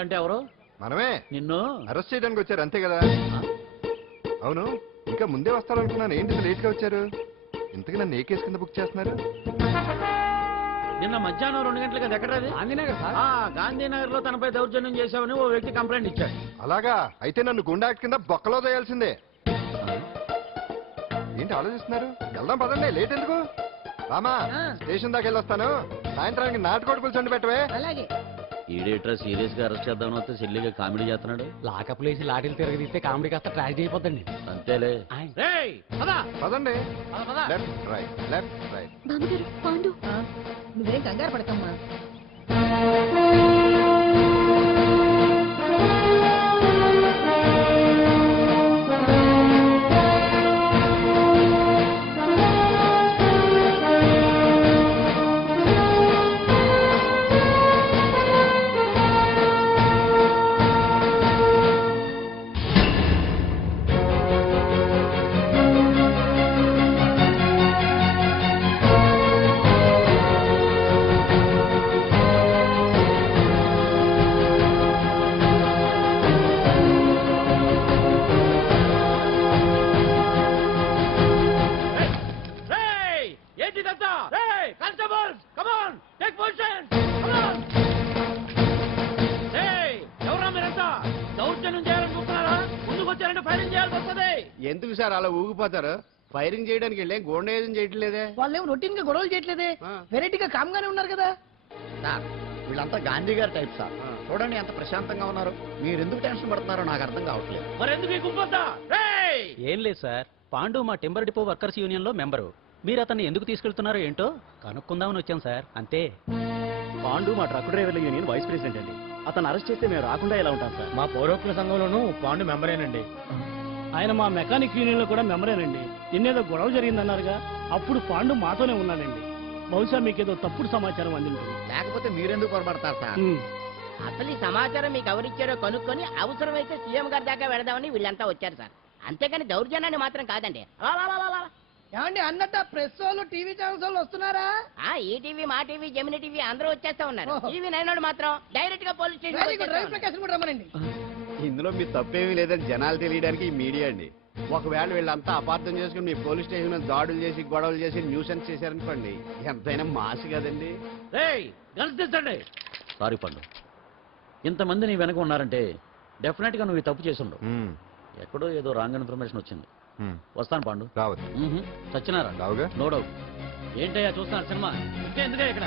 పండంటే ఎవరు? మనమే. నిన్ను అరెస్ట్ చేయడానికి వచ్చారు అంతే కదా? అవును, ఇంకా ముందే వస్తారనుకున్నాను. ఏంటి లేట్ గా వచ్చారు? ఇంతకీ నన్ను ఏ కేసు కింద బుక్ చేస్తున్నారు? నిన్న మధ్యాహ్నం 2 గంటలకి అది ఎక్కడ? గాంధీనగర్ సార్. గాంధీనగర్ లో తనపై దౌర్జన్యం చేశావని ఓ వ్యక్తి కంప్లైంట్ ఇచ్చాడు. అలాగా? అయితే నన్ను గుండా యాక్ట్ కింద బొక్కలో చేయాల్సిందే. ఏంటి ఆలోచిస్తున్నారు? వెళ్దాం పదండి, లేట్ ఎందుకు? రామా, స్టేషన్ దాకా వెళ్ళొస్తాను. సాయంత్రానికి నాటుకోడి పులుసు వండి పెట్టవే. అలాగే. ఈడేట్రా సీరియస్ గా అరెస్ట్ చేద్దామని వస్తే సిల్లిగా కామెడీ చేస్తున్నాడు. లాకప్ లేసి లాఠీలు తిరగదీస్తే కామెడీ కాస్త ట్రాజడీ అయిపోద్దండి. అంతేలే. పదండి. Left right, left right. బామ్మగారు, పాండు. నువ్వేం కంగారు పడకమ్మా. ఎందుకు సార్ అలా ఊగిపోతారు? ఫైరింగ్ చేయడానికి వెళ్ళే గోండేజం చేయట్లేదే. వాళ్ళేమో రొటీన్ గా గొడవలు చేయట్లేదే, వెరైటీగా కామ్ గానే ఉన్నారు కదా సార్. వీళ్ళంతా గాంధీ గారి టైప్ సార్. చూడండి ఎంత ప్రశాంతంగా ఉన్నారు. మీరు ఎందుకు టెన్షన్ పడుతున్నారో నాకు అర్థం కావట్లేదు. ఏం లేదు సార్, పాండు మా టింబర్ డిపో వర్కర్స్ యూనియన్ లో మెంబరు. మీరు అతన్ని ఎందుకు తీసుకెళ్తున్నారో ఏంటో కనుక్కుందామని వచ్చాం సార్, అంతే. పాండు మా ట్రక్ డ్రైవర్ల యూనియన్ వైస్ ప్రెసిడెంట్ అండి. అతను అరెస్ట్ చేస్తే మేము రాకుండా ఎలా ఉంటాం సార్? మా పౌరోక్ల సంఘంలోనూ పాండు మెంబరేనండి. ఆయన మా మెకానిక్ యూనియన్ లో కూడా మెంబరేనండి. నిన్నేదో గొడవ జరిగిందన్నారుగా, అప్పుడు పాండు మాతోనే ఉన్నానండి. బహుశా మీకేదో తప్పుడు సమాచారం అందింటుంది. లేకపోతే మీరెందుకు పొరపడతారు సార్? అసలు ఈ సమాచారం మీకు ఎవరిచ్చారో కనుక్కొని అవసరమైతే సీఎం గారి దాకా వెళదామని వీళ్ళంతా వచ్చారు సార్. అంతేగాని దౌర్జన్యాన్ని మాత్రం కాదండి. ఏమండి అన్నట్టు ప్రెస్ వాళ్ళు టీవీ ఛానల్స్ వాళ్ళు వస్తున్నారా? ఈ టీవీ, మా టీవీ, జెమిని టీవీ అందరూ వచ్చేస్తా ఉన్నారు. టీవీ నైన్ మాత్రం డైరెక్ట్ గా పోలీస్ స్టేషన్. ఇందులో మీ తప్పేమీ లేదని జనాలు తెలియడానికి ఈ మీడియా అండి. ఒకవేళ వీళ్ళంతా అపార్థం చేసుకుని మీ పోలీస్ స్టేషన్ మీద దాడులు చేసి గొడవలు చేసి న్యూసెన్స్ చేశారనుకోండి, ఎంతైనా మాసి కదండి. సారీ పండు, ఇంతమంది నీ వెనక ఉన్నారంటే డెఫినెట్ గా నువ్వు తప్పు చేసి ఉండవు. ఎక్కడో ఏదో రాంగ్ ఇన్ఫర్మేషన్ వచ్చింది. వస్తాను పాండు. రావచ్చు. సచ్చినారా? రావుగా. No doubt. ఏంటయ్యా చూస్తున్నారు సినిమా? ఎందుకే ఇక్కడ